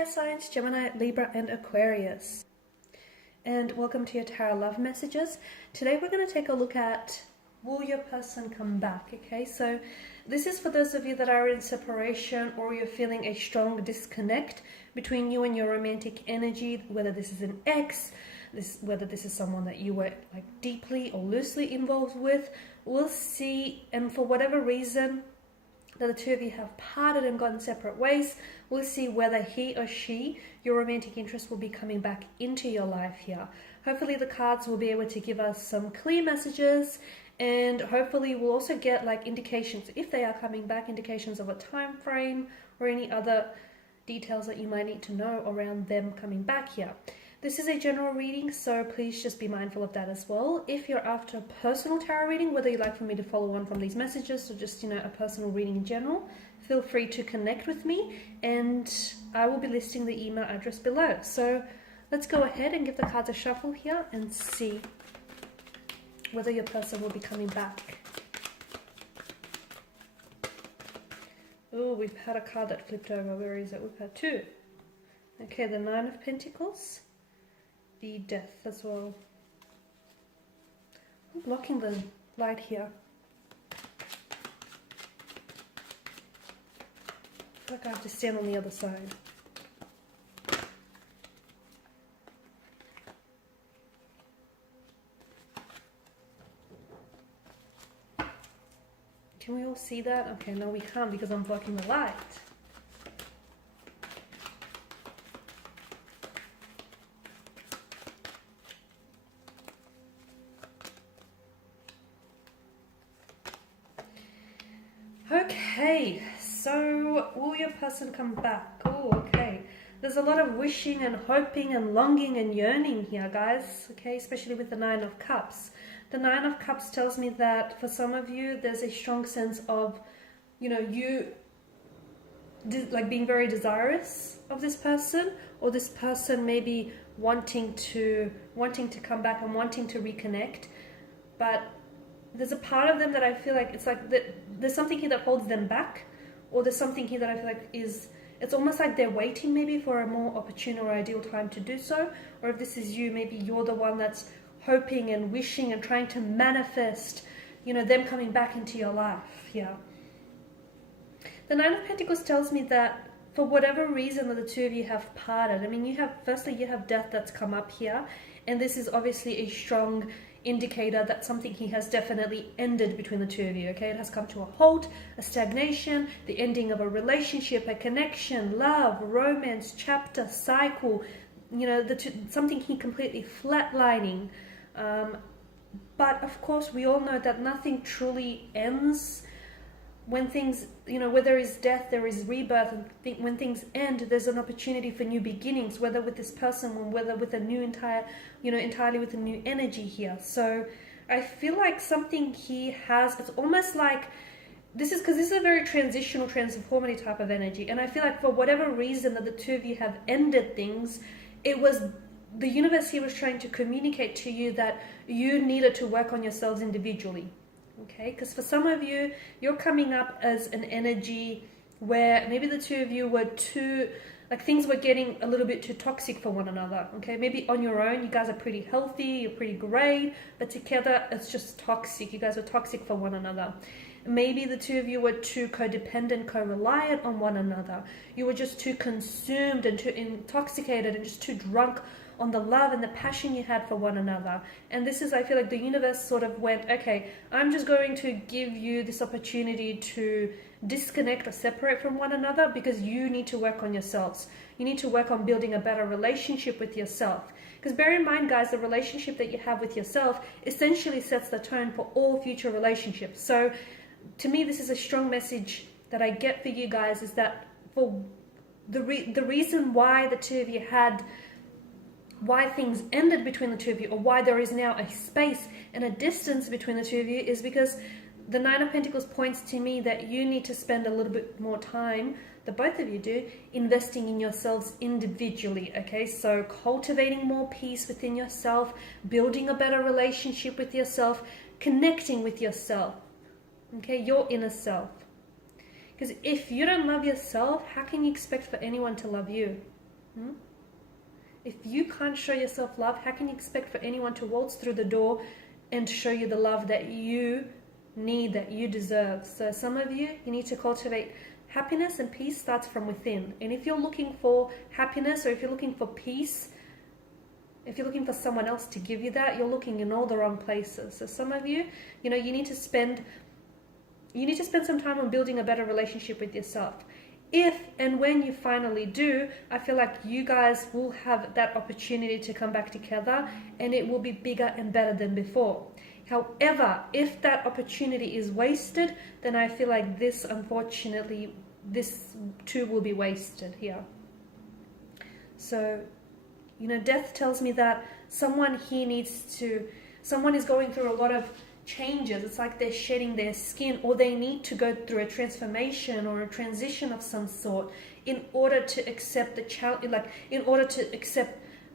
fire signs, Gemini, Libra, and Aquarius. And welcome to your tarot love messages. Today we're going to take a look at, will your person come back? Okay, so this is for those of you that are in separation or you're feeling a strong disconnect between you and your romantic energy, whether this is an ex, whether this is someone that you were like deeply or loosely involved with. We'll see, and for whatever reason that the two of you have parted and gone separate ways, we'll see whether he or she, your romantic interest, will be coming back into your life here. Hopefully the cards will be able to give us some clear messages, and hopefully we'll also get like indications, if they are coming back, indications of a time frame or any other details that you might need to know around them coming back here. This is a general reading, so please just be mindful of that as well. If you're after a personal tarot reading, whether you'd like for me to follow on from these messages or just, a personal reading in general, feel free to connect with me, and I will be listing the email address below. So let's go ahead and give the cards a shuffle here and see whether your person will be coming back. Oh, we've had a card that flipped over. Where is it? We've had two. Okay, the Nine of Pentacles. The Death as well. I'm blocking the light here. I feel like I have to stand on the other side. Can we all see that? Okay, no we can't because I'm blocking the light. Okay, so will your person come back? Oh, okay. There's a lot of wishing and hoping and longing and yearning here, guys. Okay, especially with the Nine of Cups. The Nine of Cups tells me that for some of you, there's a strong sense of, you like being very desirous of this person, or this person maybe wanting to come back and wanting to reconnect, but there's a part of them that I feel like it's like there's something here that holds them back, or there's something here that I feel like it's almost like they're waiting maybe for a more opportune or ideal time to do so. Or if this is you, maybe you're the one that's hoping and wishing and trying to manifest, them coming back into your life. Yeah. The Nine of Pentacles tells me that for whatever reason that the two of you have parted, I mean, you have death that's come up here, and this is obviously a strong indicator that something here has definitely ended between the two of you. Okay, it has come to a halt, a stagnation, the ending of a relationship, a connection, love, romance, chapter, cycle, something here completely flatlining. But of course we all know that nothing truly ends. When things, where there is death, there is rebirth, and when things end, there's an opportunity for new beginnings, whether with this person or whether with a new entirely with a new energy here. So I feel like something here it's almost like, this is a very transitional, transformative type of energy. And I feel like for whatever reason that the two of you have ended things, it was the universe here was trying to communicate to you that you needed to work on yourselves individually. Okay, because for some of you, you're coming up as an energy where maybe the two of you were things were getting a little bit too toxic for one another. Okay, maybe on your own, you guys are pretty healthy, you're pretty great, but together it's just toxic. You guys are toxic for one another. Maybe the two of you were too codependent, co-reliant on one another. You were just too consumed and too intoxicated and just too drunk on the love and the passion you had for one another. And this is, I feel like the universe sort of went, okay, I'm just going to give you this opportunity to disconnect or separate from one another because you need to work on yourselves. You need to work on building a better relationship with yourself. Because bear in mind, guys, the relationship that you have with yourself essentially sets the tone for all future relationships. So to me, this is a strong message that I get for you guys, is that for the reason why the two of you why things ended between the two of you, or why there is now a space and a distance between the two of you, is because the Nine of Pentacles points to me that you need to spend a little bit more time, that both of you do, investing in yourselves individually. Okay, so cultivating more peace within yourself, building a better relationship with yourself, connecting with yourself. Okay, your inner self. Because if you don't love yourself, how can you expect for anyone to love you? If you can't show yourself love, how can you expect for anyone to waltz through the door and show you the love that you need, that you deserve? So some of you need to cultivate happiness, and peace starts from within. And if you're looking for happiness, or if you're looking for peace, if you're looking for someone else to give you that, you're looking in all the wrong places. So some of you, you need to spend some time on building a better relationship with yourself. If and when you finally do, I feel like you guys will have that opportunity to come back together, and it will be bigger and better than before. However, if that opportunity is wasted, then I feel like this, unfortunately, this too will be wasted here. So, death tells me that someone is going through a lot of changes. It's like they're shedding their skin, or they need to go through a transformation or a transition of some sort in order to accept the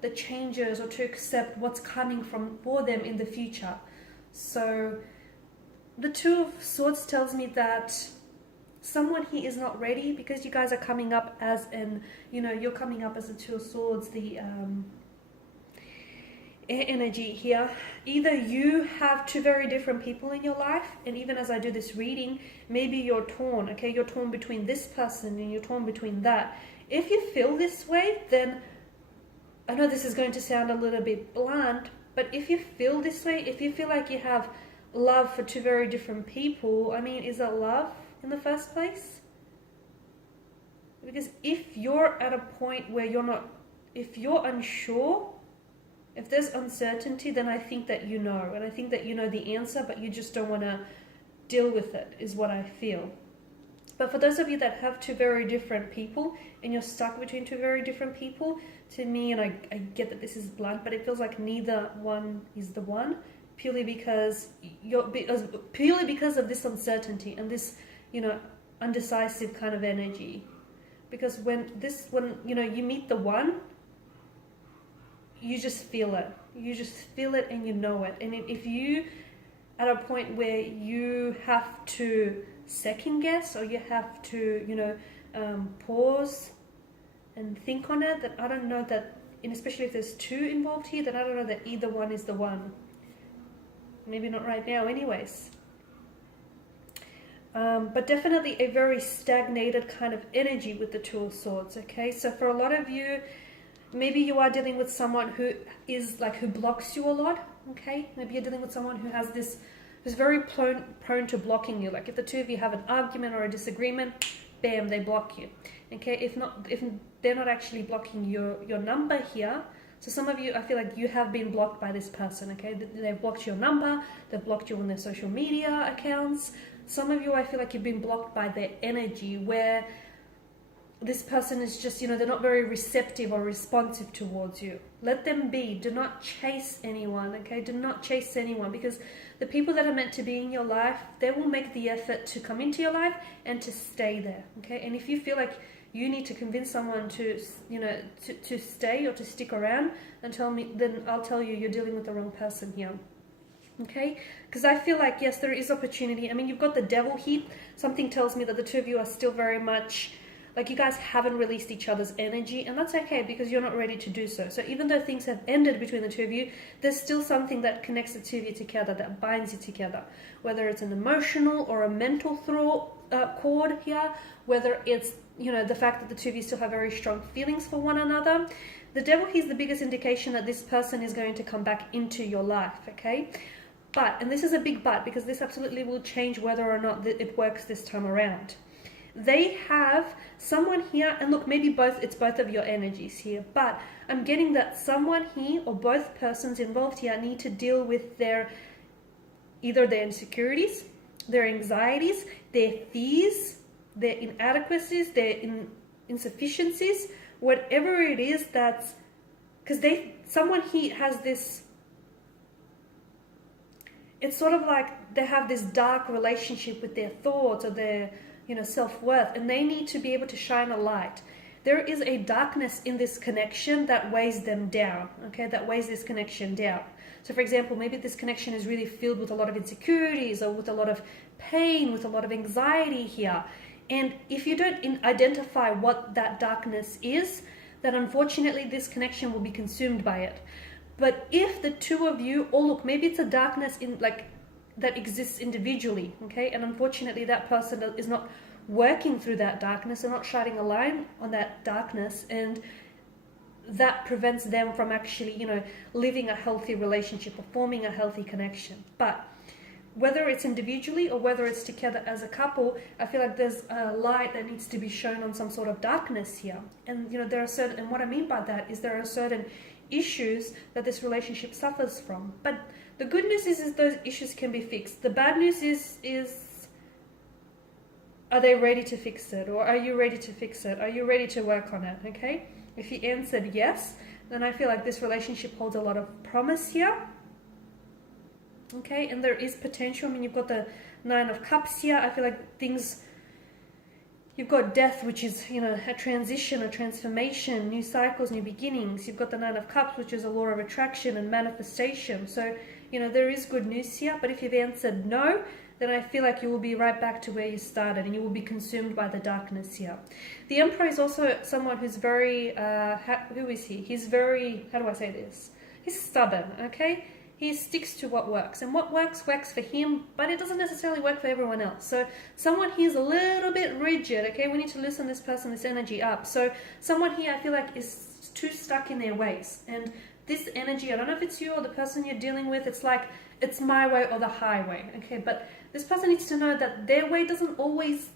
changes, or to accept what's coming for them in the future. So the Two of Swords tells me that someone here is not ready, because you guys are coming up as you're coming up as the Two of Swords, the air energy here. Either you have two very different people in your life, and even as I do this reading, maybe you're torn, okay? You're torn between this person and you're torn between that. If you feel this way, then I know this is going to sound a little bit blunt, but if you feel this way, if you feel like you have love for two very different people, I mean, is that love in the first place? Because if you're at a point where if you're unsure, if there's uncertainty, then I think that you know, and I think that you know the answer, but you just don't want to deal with it, is what I feel. But for those of you that have two very different people, and you're stuck between two very different people, to me, and I get that this is blunt, but it feels like neither one is the one, purely because of this uncertainty and this, undecisive kind of energy. Because when you meet the one, you just feel it. You just feel it and you know it. And if you at a point where you have to second guess, or you have to, pause and think on it, then I don't know that, and especially if there's two involved here, then I don't know that either one is the one. Maybe not right now anyways. But definitely a very stagnated kind of energy with the Two of Swords, okay? So for a lot of you, maybe you are dealing with someone who blocks you a lot, okay? Maybe you're dealing with someone who's very prone to blocking you. Like if the two of you have an argument or a disagreement, bam, they block you, okay? If they're not actually blocking your number here, so some of you, I feel like you have been blocked by this person, okay? They've blocked your number, they've blocked you on their social media accounts. Some of you, I feel like you've been blocked by their energy, where this person is just, they're not very receptive or responsive towards you. Let them be. Do not chase anyone, okay? Do not chase anyone, because the people that are meant to be in your life, they will make the effort to come into your life and to stay there, okay? And if you feel like you need to convince someone to stay or to stick around, then I'll tell you, you're dealing with the wrong person here. Okay, because I feel like, yes, there is opportunity. I mean, you've got the Devil here. Something tells me that the two of you are still very much like you guys haven't released each other's energy, and that's okay, because you're not ready to do so. So even though things have ended between the two of you, there's still something that connects the two of you together, that binds you together, whether it's an emotional or a mental cord here, whether it's the fact that the two of you still have very strong feelings for one another. The Devil here is the biggest indication that this person is going to come back into your life, okay? But, and this is a big but, because this absolutely will change whether or not it works this time around. They have someone here, and look, maybe it's both of your energies here, but I'm getting that someone here, or both persons involved here, need to deal with either their insecurities, their anxieties, their fears, their inadequacies, their insufficiencies, whatever it is that's, because someone here has this, it's sort of like they have this dark relationship with their thoughts or their, self-worth, and they need to be able to shine a light. There is a darkness in this connection that weighs them down, okay, that weighs this connection down. So for example, maybe this connection is really filled with a lot of insecurities, or with a lot of pain, with a lot of anxiety here. And if you don't identify what that darkness is, that unfortunately this connection will be consumed by it. But if the two of you, or look, maybe it's a darkness in like that exists individually, okay, and unfortunately that person is not working through that darkness and not shining a light on that darkness, and that prevents them from actually, you know, living a healthy relationship or forming a healthy connection. But whether it's individually or whether it's together as a couple, I feel like there's a light that needs to be shown on some sort of darkness here. And, you know, there are certain, and what I mean by that is there are certain issues that this relationship suffers from. But the good news is those issues can be fixed. The bad news is are they ready to fix it? Or are you ready to fix it? Are you ready to work on it? Okay? If you answered yes, then I feel like this relationship holds a lot of promise here. Okay, and there is potential. I mean, you've got the Nine of Cups here. I feel like things, you've got death, which is, you know, a transition, a transformation, new cycles, new beginnings. You've got the Nine of Cups, which is a law of attraction and manifestation. So, you know, there is good news here. But if you've answered no, then I feel like you will be right back to where you started and you will be consumed by the darkness here. The Emperor is also someone who's very, who is he? He's very, how do I say this? He's stubborn, okay? He sticks to what works, and what works for him, but it doesn't necessarily work for everyone else. So someone here is a little bit rigid, okay? We need to loosen this person, this energy up. So someone here I feel like is too stuck in their ways, and this energy, I don't know if it's you or the person you're dealing with, it's like, it's my way or the highway, okay? But this person needs to know that their way doesn't always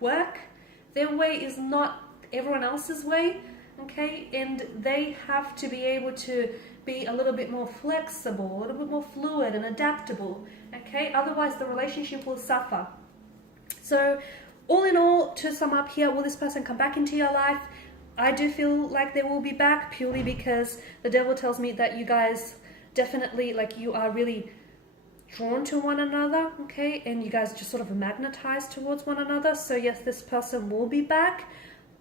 work. Their way is not everyone else's way, okay? And they have to be able to be a little bit more flexible, a little bit more fluid and adaptable, okay? Otherwise the relationship will suffer. So all in all, to sum up here, will this person come back into your life? I do feel like they will be back, purely because the devil tells me that you guys definitely, like, you are really drawn to one another, okay? And you guys just sort of magnetize towards one another. So yes, this person will be back,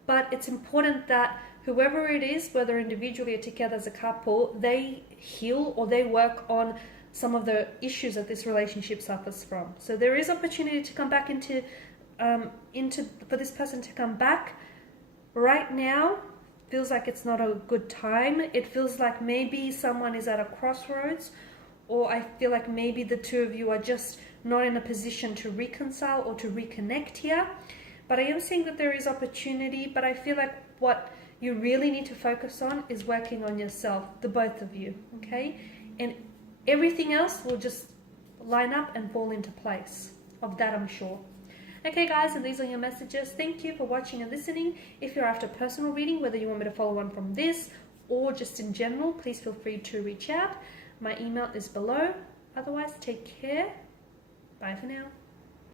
but it's important that whoever it is, whether individually or together as a couple, they heal or they work on some of the issues that this relationship suffers from. So there is opportunity to come back into for this person to come back. Right now, feels like it's not a good time. It feels like maybe someone is at a crossroads, or I feel like maybe the two of you are just not in a position to reconcile or to reconnect here. But I am seeing that there is opportunity, but I feel like what you really need to focus on is working on yourself, the both of you, okay? And everything else will just line up and fall into place. Of that, I'm sure. Okay, guys, and these are your messages. Thank you for watching and listening. If you're after personal reading, whether you want me to follow on from this or just in general, please feel free to reach out. My email is below. Otherwise, take care. Bye for now.